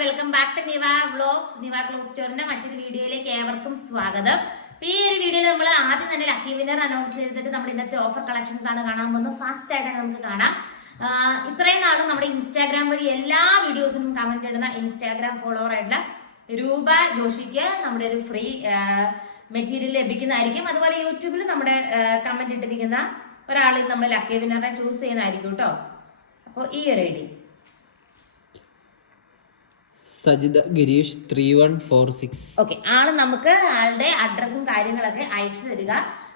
Welcome back to Niva vlogs. Niva cloth സ്റ്റോറിന്റെ മറ്റൊരു വീഡിയോയിലേക്ക് ഏവർക്കും സ്വാഗതം. ഈ ഒരു വീഡിയോയിൽ നമ്മൾ ആദ്യം തന്നെ ലക്കി വിന്നർ അനൗൺസ് ചെയ്തിട്ട് നമ്മുടെ ഇന്നത്തെ ഓഫർ കളക്ഷൻസ് ആണ് കാണാൻ പോകുന്നത്. ഫാസ്റ്റ് ആയിട്ടാണ് നമുക്ക് കാണാം. ഇത്രയും നാളും നമ്മുടെ ഇൻസ്റ്റാഗ്രാം വഴി എല്ലാ വീഡിയോസിനും കമന്റ് ഇടുന്ന ഇൻസ്റ്റാഗ്രാം ഫോളോവർ ആയിട്ടുള്ള രൂപ ജോഷിക്ക് നമ്മുടെ ഒരു ഫ്രീ മെറ്റീരിയൽ ലഭിക്കുന്നതായിരിക്കും. അതുപോലെ യൂട്യൂബിൽ നമ്മുടെ കമന്റ് ഇട്ടിരിക്കുന്ന ഒരാൾ നമ്മൾ ലക്കി വിന്നറിനെ ചൂസ് ചെയ്യുന്നതായിരിക്കും കേട്ടോ. അപ്പോൾ ഈ ഒരു ഐഡി സജിത ഗിരീഷ് 3146. ഓക്കെ, ആള് നമുക്ക് ആളുടെ അഡ്രസ്സും കാര്യങ്ങളൊക്കെ അയച്ചു തരിക.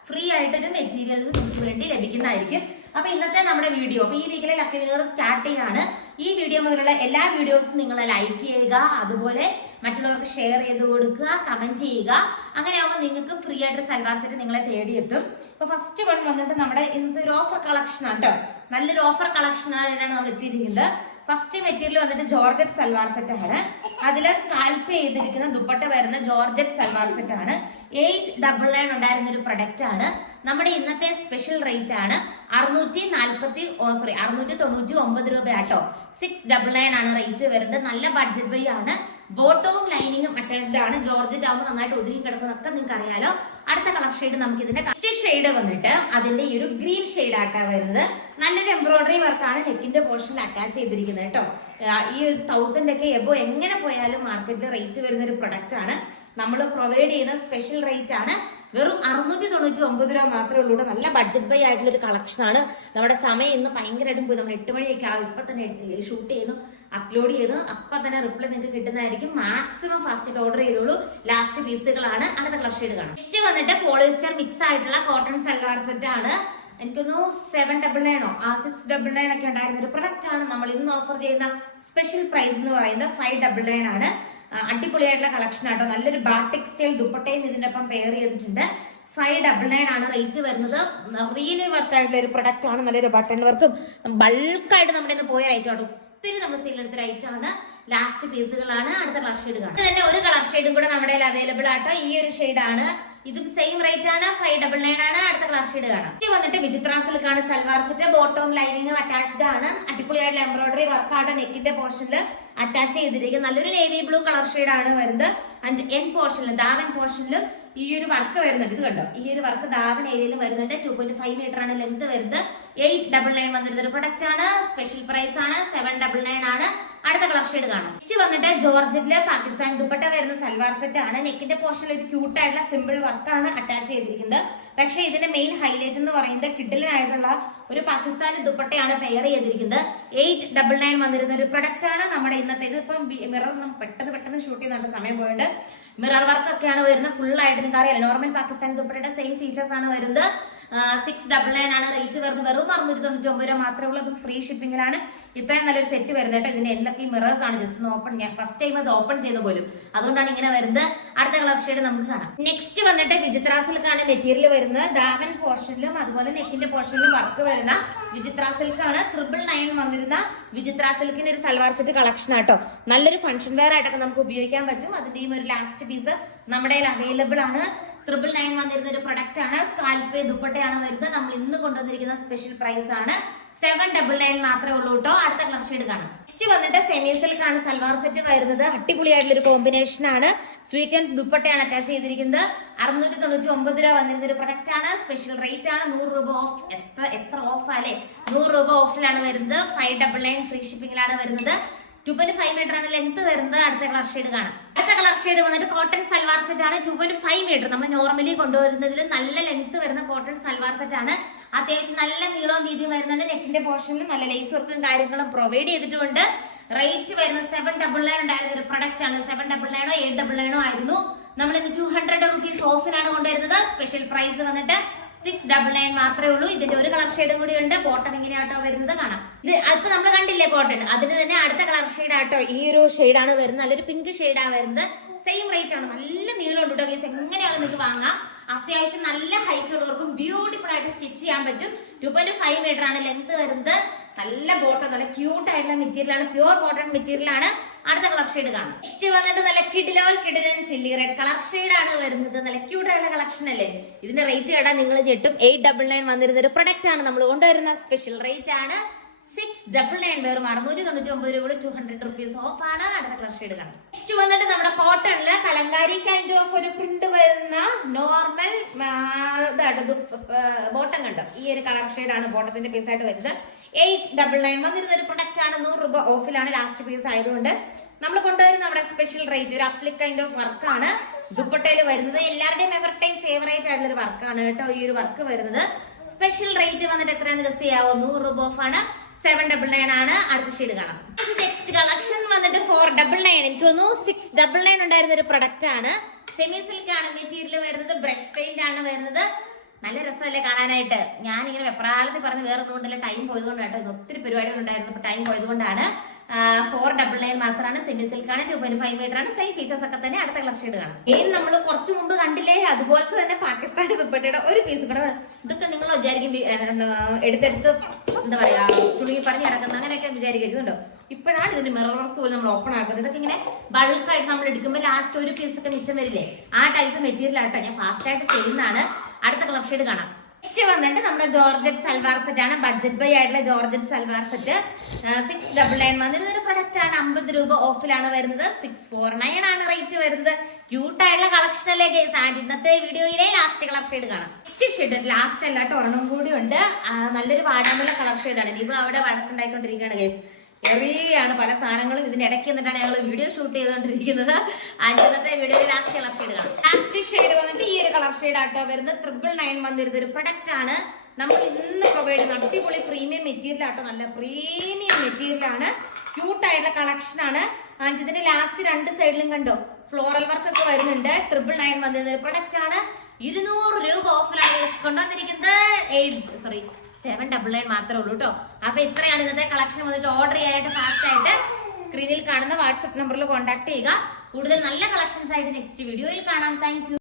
ഫ്രീ ആയിട്ടൊരു മെറ്റീരിയൽസ് നിങ്ങൾക്ക് വേണ്ടി ലഭിക്കുന്നതായിരിക്കും. അപ്പൊ ഇന്നത്തെ നമ്മുടെ വീഡിയോ, അപ്പൊ ഈ വീക്കിലെ ലക്കി വിന്നർ സ്റ്റാർട്ട് ചെയ്യാണ്. ഈ വീഡിയോ മുതലുള്ള എല്ലാ വീഡിയോസും നിങ്ങൾ ലൈക്ക് ചെയ്യുക, അതുപോലെ മറ്റുള്ളവർക്ക് ഷെയർ ചെയ്ത് കൊടുക്കുക, കമന്റ് ചെയ്യുക. അങ്ങനെയാകുമ്പോൾ നിങ്ങൾക്ക് ഫ്രീ ആയിട്ട് സൽവാർ സെറ്റ് നിങ്ങളെ തേടിയെത്തും. ഇപ്പൊ ഫസ്റ്റ് വൺ വന്നിട്ട് നമ്മുടെ ഇന്നത്തെ ഒരു ഓഫർ കളക്ഷൻ ആണ് കേട്ടോ. നല്ലൊരു ഓഫർ കളക്ഷൻ ആയിട്ടാണ് നമ്മൾ എത്തിയിരിക്കുന്നത്. ഫസ്റ്റ് മെറ്റീരിയൽ വന്നിട്ട് ജോർജറ്റ് സൽവാർ സെറ്റ് ആണ്. അതിൽ സ്കാൽപ്പ് ചെയ്തിരിക്കുന്ന ദുപ്പട്ട വരുന്ന ജോർജറ്റ് സൽവാർ സെറ്റ് ആണ്. 899 ഉണ്ടായിരുന്ന ഒരു പ്രൊഡക്റ്റ് ആണ്. നമ്മുടെ ഇന്നത്തെ സ്പെഷ്യൽ റേറ്റ് ആണ് 699 രൂപ ആട്ടോ. 699 ആണ് റേറ്റ് വരുന്നത്. നല്ല ബഡ്ജറ്റ് ബൈ ആണ്. ബോട്ടവും ലൈനിങ്ങും അറ്റാച്ച്ഡ് ആണ്. ജോർജറ്റ് ആവുമ്പോൾ നന്നായിട്ട് ഒതുങ്ങി കിടക്കുന്നതൊക്കെ നിങ്ങൾക്ക് അറിയാലോ. അടുത്ത കളർ ഷെയ്ഡ് നമുക്ക് ഇതിന്റെ ഫസ്റ്റ് ഷെയ്ഡ് വന്നിട്ട് അതിന്റെ ഈ ഒരു ഗ്രീൻ ഷെയ്ഡ് ആയിട്ടാണ് വരുന്നത്. നല്ലൊരു എംബ്രോയിഡറി വർക്കാണ് നെക്കിന്റെ പോർഷനിൽ അറ്റാച്ച് ചെയ്തിരിക്കുന്നത് കേട്ടോ. ഈ 1000 ഒക്കെ എബോ എങ്ങനെ പോയാലും മാർക്കറ്റിൽ റേറ്റ് വരുന്ന ഒരു പ്രൊഡക്റ്റ് ആണ്. നമ്മൾ പ്രൊവൈഡ് ചെയ്യുന്ന സ്പെഷ്യൽ റേറ്റ് ആണ്. വെറും 699 രൂപ മാത്രമേ ഉള്ളൂ. നല്ല ബഡ്ജറ്റ് ബൈ ആയിട്ടുള്ള ഒരു കളക്ഷൻ ആണ്. നമ്മുടെ സമയം ഇന്ന് ഭയങ്കരമായിട്ടും പോയി. നമ്മൾ 8 മണിയൊക്കെ ആവും. ഇപ്പൊ തന്നെ ഷൂട്ട് ചെയ്യുന്നു, അപ്ലോഡ് ചെയ്തു, അപ്പൊ തന്നെ റിപ്ലൈ നിങ്ങൾക്ക് കിട്ടുന്നതായിരിക്കും. മാക്സിമം ഫാസ്റ്റ് ഓർഡർ ചെയ്തോളൂ. ലാസ്റ്റ് പീസുകളാണ്. അടുത്ത കളർ ഷെയ്ഡ് കാണാം. നെക്സ്റ്റ് വന്നിട്ട് പോളിസ്റ്റർ മിക്സ് ആയിട്ടുള്ള കോട്ടൺ സൽവാർ സെറ്റ് ആണ്. എനിക്കൊന്നു 799 699 ഒക്കെ ഉണ്ടായിരുന്ന ഒരു പ്രൊഡക്റ്റ് ആണ്. നമ്മൾ ഇന്ന് ഓഫർ ചെയ്യുന്ന സ്പെഷ്യൽ പ്രൈസ് എന്ന് പറയുന്നത് 599 ആണ്. അടിപൊളിയായിട്ടുള്ള കളക്ഷൻ ആട്ടോ. നല്ലൊരു ബാട്ടിക് സ്റ്റൈൽ ദുപ്പട്ടയും ഇതിന്റെ ഒപ്പം പെയർ ചെയ്തിട്ടുണ്ട്. 599 ആണ് റേറ്റ് വരുന്നത്. റിയലി വർത്ത് ആയിട്ടുള്ള ഒരു പ്രൊഡക്റ്റ് ആണ്. നല്ലൊരു ബട്ടൺ വർക്കും ബൾക്കായിട്ട് നമ്മുടെ ഇന്ന് പോയ ഐറ്റം ആണ്. ഒത്തിരി നമ്മൾ സെയിൽ എടുത്ത ഐറ്റം ആണ്. ലാസ്റ്റ് പീസുകളാണ്. അടുത്ത കളർ ഷെയ്ഡ് കാണാം. തന്നെ ഒരു കളർ ഷെയ്ഡും കൂടെ നമ്മുടെ അവൈലബിൾ ആട്ടോ. ഈ ഒരു ഷെയ്ഡ് ആണ്. ഇതും സെയിം റേറ്റ് ആണ്. 599 ആണ്. അടുത്ത കളർ ഷെയ്ഡ് കാണാം. ഇത് വന്നിട്ട് വിചിത്ര സിൽക്കാണ് സൽവാർ സെറ്റ്. ബോട്ടവും ലൈനിങ്ങും അറ്റാച്ച്ഡ് ആണ്. അടിപൊളിയായിട്ടുള്ള എംബ്രോയിഡറി വർക്കാണ് നെക്കിന്റെ പോർഷനിൽ അറ്റാച്ച് ചെയ്തിരിക്കുന്നത്. നല്ലൊരു നേവി ബ്ലൂ കളർ ഷെയ്ഡ് ആണ് വരുന്നത്. ആൻഡ് എൻ പോർഷനിലും ദാവൻ പോർഷനിലും ഈ ഒരു വർക്ക് വരുന്നുണ്ട്. ഇത് കണ്ടോ, ഈ ഒരു വർക്ക് ദാവൻ ഏരിയയിലും വരുന്നുണ്ട്. 2.5 മീറ്റർ ആണ് ലെങ്ത് വരുന്നത്. 899 വന്നിരുന്ന ഒരു പ്രൊഡക്റ്റ് ആണ്. സ്പെഷ്യൽ പ്രൈസ് ആണ്. 799 ആണ്. അടുത്ത കളർ ഷെയ്ഡ് കാണാം. നെക്സ്റ്റ് വന്നിട്ട് ജോർജറ്റിലെ പാകിസ്ഥാൻ ദുപ്പട്ട വരുന്ന സൽവാർ സെറ്റ് ആണ്. നെക്കിന്റെ പോർഷനിൽ ഒരു ക്യൂട്ട് ആയിട്ടുള്ള സിമ്പിൾ വർക്കാണ് അറ്റാച്ച് ചെയ്തിരിക്കുന്നത്. പക്ഷെ ഇതിന്റെ മെയിൻ ഹൈലൈറ്റ് എന്ന് പറയുന്നത് കിഡിലിനായിട്ടുള്ള ഒരു പാകിസ്ഥാനി ദുപ്പട്ടയാണ് പെയർ ചെയ്തിരിക്കുന്നത്. 899 വന്നിരുന്ന ഒരു പ്രൊഡക്റ്റ് ആണ്. നമ്മുടെ ഇന്നത്തെ ഇതിപ്പം മിറർ പെട്ടെന്ന് ഷൂട്ട് ചെയ്യുന്നുണ്ട്, സമയം പോയിട്ട് മിറർ വർക്ക് ഒക്കെയാണ് വരുന്നത്. ഫുൾ ആയിട്ട് നിങ്ങൾക്ക് അറിയാലോ, നോർമൽ പാകിസ്ഥാനി ദുപ്പട്ടയുടെ സെയിം ഫീച്ചേഴ്സ് ആണ് വരുന്നത്. 699 ആണ് റേറ്റ് വരുന്നത്. വെറും 699 രൂപ മാത്രമേ ഉള്ളൂ. അതും ഫ്രീ ഷിപ്പിംഗിലാണ് ഇത്രയും നല്ലൊരു സെറ്റ് വരുന്നത് കേട്ടോ. ഇതിന്റെ എന്തൊക്കെ മിറേഴ്സ് ആണ്. ജസ്റ്റ് ഒന്ന് ഓപ്പൺ, ഞാൻ ഫസ്റ്റ് ടൈം അത് ഓപ്പൺ ചെയ്ത പോലും, അതുകൊണ്ടാണ് ഇങ്ങനെ വരുന്നത്. അടുത്ത കളർ ഷെയ്ഡ് നമുക്ക് കാണാം. നെക്സ്റ്റ് വന്നിട്ട് വിചിത്ര സിൽക്കാണ് മെറ്റീരിയൽ വരുന്നത്. ദാവൻ പോർഷനിലും അതുപോലെ നെക്കിന്റെ പോർഷനിലും വർക്ക് വരുന്ന വിചിത്ര സിൽക്കാണ്. 999 വന്നിരുന്ന വിചിത്ര സിൽക്കിന്റെ ഒരു സൽവാർ സെറ്റ് കളക്ഷൻ ആട്ടോ. നല്ലൊരു ഫംഗ്ഷൻ വെയർ ആയിട്ടൊക്കെ നമുക്ക് ഉപയോഗിക്കാൻ പറ്റും. അതിന്റെയും ഒരു ലാസ്റ്റ് പീസ് നമ്മുടെ അവൈലബിൾ ആണ്. 999 വന്നിരുന്ന ഒരു പ്രൊഡക്റ്റ് ആണ്. സ്കാൽപ്പ് ദുപ്പട്ടയാണ് വരുന്നത്. നമ്മൾ ഇന്ന് കൊണ്ടുവന്നിരിക്കുന്ന സ്പെഷ്യൽ പ്രൈസ് ആണ്. 799 മാത്രമേ ഉള്ളൂ കേട്ടോ. അടുത്ത കളർ ഷെയ്ഡ് കാണാം. നെക്സ്റ്റ് വന്നിട്ട് സെമി സിൽക്കാണ് സൽവാർ സെറ്റ് വരുന്നത്. അടിപൊളിയായിട്ടുള്ള ഒരു കോമ്പിനേഷൻ ആണ്. സ്വീക്കൻസ് ദുപ്പട്ടയാണ് അറ്റാച്ച് ചെയ്തിരിക്കുന്നത്. 699 രൂപ വന്നിരുന്ന ഒരു പ്രൊഡക്റ്റ് ആണ്. സ്പെഷ്യൽ റേറ്റ് ആണ്. 100 രൂപ ഓഫ്. എത്ര ഓഫ് അല്ലേ? 100 രൂപ ഓഫിലാണ് വരുന്നത്. 599 ഫ്രീ ഷിപ്പിംഗിലാണ് വരുന്നത്. 2.5 മീറ്റർ ആണ് ലെങ്ത് വരുന്നത്. അടുത്ത കളർ ഷെയ്ഡ് കാണാം. അടുത്ത കളർ ഷെയ്ഡ് വന്നിട്ട് കോട്ടൺ സൽവാർ സെറ്റ് ആണ്. 2.5 മീറ്റർ നമ്മൾ നോർമലി കൊണ്ടുവരുന്നതിൽ നല്ല ലെങ്ത് വരുന്ന കോട്ടൺ സൽവാർ സെറ്റ് ആണ്. അത്യാവശ്യം നല്ല നീളവും വീതിയും വരുന്നുണ്ട്. നെക്കിന്റെ പോർഷനിൽ നല്ല ലേസ് വർക്കും കാര്യങ്ങളും പ്രൊവൈഡ് ചെയ്തിട്ടുണ്ട്. റേറ്റ് വരുന്നത് 799 ഉണ്ടായിരുന്ന ഒരു പ്രൊഡക്റ്റ് ആണ്. 799 899 ആയിരുന്നു. നമ്മൾ ഇന്ന് 200 റുപ്പീസ് ഓഫിനാണ് കൊണ്ടുവരുന്നത്. സ്പെഷ്യൽ പ്രൈസ് വന്നിട്ട് 699 മാത്രമേ ഉള്ളൂ. ഇതിന്റെ ഒരു കളർ ഷെയ്ഡും കൂടി ഉണ്ട്. ബോട്ടം ഇങ്ങനെയാട്ടോ വരുന്നത് കാണാം. ഇത് അപ്പൊ നമ്മൾ കണ്ടില്ലേ കോട്ടൺ, അതിന് തന്നെ അടുത്ത കളർ ഷെയ്ഡ് ആട്ടോ ഈ ഒരു ഷെയ്ഡാണ് വരുന്നത്. നല്ലൊരു പിങ്ക് ഷെയ്ഡാണ് വരുന്നത്. സെയിം റേറ്റ് ആണ്. നല്ല നീളമുണ്ട് കേട്ടോ ഗൈസ്. എങ്ങനെയാണ് നിങ്ങൾക്ക് വാങ്ങാം. അത്യാവശ്യം നല്ല ഹൈറ്റ് ഉള്ളവർക്കും ബ്യൂട്ടിഫുൾ ആയിട്ട് സ്റ്റിച്ച് ചെയ്യാൻ പറ്റും. 2.5 മീറ്റർ ആണ് ലെങ്ത് വരുന്നത്. നല്ല ബോട്ടം, നല്ല ക്യൂട്ട് ആയിട്ടുള്ള മെറ്റീരിയൽ ആണ്. പ്യൂർ കോട്ടൺ മെറ്റീരിയൽ ആണ്. അടുത്ത കളർ ഷെയ്ഡ് കാണാം. നെക്സ്റ്റ് വന്നിട്ട് നല്ല കിടിലൻ ചില്ലി റെഡ് കളർ ഷെയ്ഡ് ആണ് വരുന്നത്. നല്ല ക്യൂട്ട് ആയിട്ടുള്ള കളക്ഷൻ അല്ലേ? ഇതിന്റെ റേറ്റ് കേട്ടാൽ നിങ്ങൾ ഞെട്ടും. 899 വന്നിരുന്ന ഒരു പ്രൊഡക്റ്റ് ആണ് നമ്മൾ കൊണ്ടുവരുന്ന. സ്പെഷ്യൽ റേറ്റ് ആണ്. 699 വെറും 699 രൂപ 200 റുപ്പീസ് ഓഫ് ആണ്. അടുത്ത കളർ ഷെയ്ഡ് കാണാം. നെക്സ്റ്റ് വന്നിട്ട് നമ്മുടെ കോട്ടണില് കലങ്കാരി കൈൻഡ് ഓഫ് ഒരു പ്രിന്റ് വരുന്ന നോർമൽ ബോട്ടം കണ്ടോ, ഈ ഒരു കളർ ഷെയ്ഡ് ആണ് ബോട്ടത്തിന്റെ പീസ് ആയിട്ട് വരുന്നത്. 899 വന്നിരുന്ന ഒരു പ്രൊഡക്റ്റ് ആണ്. 100 രൂപ ഓഫിലാണ് ലാസ്റ്റ് പീസ് ആയതുകൊണ്ട് നമ്മൾ കൊണ്ടുവരുന്ന നമ്മുടെ സ്പെഷ്യൽ റേറ്റ് ഒരു അപ്ലിക് കൈൻഡ് ഓഫ് വർക്കാണ് ദുപ്പട്ടയിൽ വരുന്നത്. എല്ലാവരുടെയും എവർ ടൈം ഫേവറേറ്റ് ആയിട്ടുള്ള ഒരു വർക്കാണ് കേട്ടോ ഈ ഒരു വർക്ക് വരുന്നത്. സ്പെഷ്യൽ റേറ്റ് വന്നിട്ട് എത്രയാണെന്ന് ഗസ് ചെയ്യാവോ? 100 രൂപ ഓഫ് ആണ്. 799 ആണ്. അടുത്ത ഷെയ്ഡ് കാണാം. നെക്സ്റ്റ് കളക്ഷൻ വന്നിട്ട് 499. എനിക്ക് തോന്നുന്നു 699 ഉണ്ടായിരുന്ന ഒരു പ്രൊഡക്റ്റ് ആണ്. സെമി സിൽക്ക് ആണ് മെറ്റീരിയൽ വരുന്നത്. ബ്രഷ് പെയിന്റ് ആണ് വരുന്നത്. നല്ല രസമല്ലേ കാണാനായിട്ട്. ഞാനിങ്ങനെ വെപ്രാളത്തിൽ പറഞ്ഞ് വേറെ ഒന്നുകൊണ്ടല്ല, ടൈം പോയതുകൊണ്ടാണ് കേട്ടോ. ഒത്തിരി പരിപാടികൾ ഉണ്ടായിരുന്നു, അപ്പൊ ടൈം പോയതുകൊണ്ടാണ്. 499 മാത്രമാണ്. സെമി സിൽക്ക് ആണ്. 2.5 മീറ്റർ ആണ്. സെയിം ഫീച്ചേഴ്സ് ഒക്കെ തന്നെ. അടുത്ത കളർ ഷെയ്ഡ് കാണാം. നമ്മൾ കുറച്ച് മുമ്പ് കണ്ടില്ലേ, അതുപോലത്തെ തന്നെ പാകിസ്ഥാനി ദുപ്പട്ടയുടെ ഒരു പീസ് കൂടെ. ഇതൊക്കെ നിങ്ങൾ വിചാരിക്കും എടുത്തെടുത്ത് എന്താ പറയാ ചുളുങ്ങി പറഞ്ഞ് കിടക്കുന്നത്, അങ്ങനെയൊക്കെ വിചാരിക്കുന്നുണ്ടോ? ഇപ്പോഴാണ് ഇതിന്റെ മിറർ വർക്ക് പോലും നമ്മൾ ഓപ്പൺ ആക്കുന്നത്. ഇതൊക്കെ ഇങ്ങനെ ബൾക്കായിട്ട് നമ്മൾ എടുക്കുമ്പോൾ ലാസ്റ്റ് ഒരു പീസ് ഒക്കെ മിച്ചം വരില്ലേ, ആ ടൈപ്പ് മെറ്റീരിയൽ ആട്ടോ. ഞാൻ ഫാസ്റ്റ് ആയിട്ട് ചെയ്യുന്നതാണ്. അടുത്ത കളർ ഷെയ്ഡ് കാണാം. നെക്സ്റ്റ് വന്നിട്ട് നമ്മുടെ ജോർജറ്റ് സൽവാർ സെറ്റ് ആണ്. ബഡ്ജറ്റ് ബൈ ആയിട്ടുള്ള ജോർജറ്റ് സൽവാർ സെറ്റ് 699 വന്നിട്ട് ഒരു പ്രൊഡക്റ്റ് ആണ്. 50 രൂപ ഓഫിലാണ് വരുന്നത്. 649 ആണ് റേറ്റ് വരുന്നത്. ക്യൂട്ട് ആയിട്ടുള്ള കളക്ഷൻ അല്ലേ ഗൈസ്. ആൻഡ് ഇന്നത്തെ വീഡിയോയിലെ ലാസ്റ്റ് കളർ ഷെയ്ഡ് കാണാം. നെക്സ്റ്റ് ഷെയ്ഡ് ലാസ്റ്റ് അല്ലാട്ട് ഒരെണ്ണം കൂടി ഉണ്ട്. നല്ലൊരു വാടാനുള്ള കളർ ഷെയ്ഡ് ആണ്. ഇനിയിപ്പോ അവിടെ വഴക്കുണ്ടായിക്കൊണ്ടിരിക്കുകയാണ് ഗൈസ്. എറിയുകയാണ് പല സാധനങ്ങളും. ഇതിന്റെ ഇടയ്ക്ക് എന്നിട്ടാണ് ഞങ്ങൾ വീഡിയോ ഷൂട്ട് ചെയ്തുകൊണ്ടിരിക്കുന്നത്. ഇന്നത്തെ വീഡിയോയിൽ ലാസ്റ്റ് കളർ ഷെയ്ഡ് കാണാം. ലാസ്റ്റ് ഷെയ്ഡ് വന്നിട്ട് ഈ ഒരു കളർ ഷെയ്ഡ് ആട്ടോ വരുന്നത്. 999 വന്നിരുന്ന ഒരു പ്രൊഡക്റ്റ് ആണ്. നമ്മൾ ഇന്ന് പ്രൊവൈഡ് ചെയ്യുന്ന അടിപൊളി പ്രീമിയം മെറ്റീരിയൽ ആട്ടോ. നല്ല പ്രീമിയം മെറ്റീരിയൽ ആണ്. ക്യൂട്ട് ആയിട്ടുള്ള കളക്ഷൻ ആണ്. ഇതിന്റെ ലാസ്റ്റ് രണ്ട് സൈഡിലും കണ്ടോ ഫ്ലോറൽ വർക്ക് ഒക്കെ വരുന്നുണ്ട്. 999 വന്നിരുന്ന ഒരു പ്രൊഡക്റ്റ് ആണ്. 200 രൂപ ഓഫിലാണ് കൊണ്ടുവന്നിരിക്കുന്നത്. 799 മാത്രമേ ഉള്ളൂ കേട്ടോ. അപ്പൊ ഇത്രയാണ് ഇന്നത്തെ കളക്ഷൻ. വന്നിട്ട് ഓർഡർ ചെയ്യാനായിട്ട് ഫാസ്റ്റ് ആയിട്ട് സ്ക്രീനിൽ കാണുന്ന വാട്സ്ആപ്പ് നമ്പറിൽ കോൺടാക്ട് ചെയ്യുക. കൂടുതൽ നല്ല കളക്ഷൻസ് ആയിട്ട് നെക്സ്റ്റ് വീഡിയോയിൽ കാണാം. Thank you.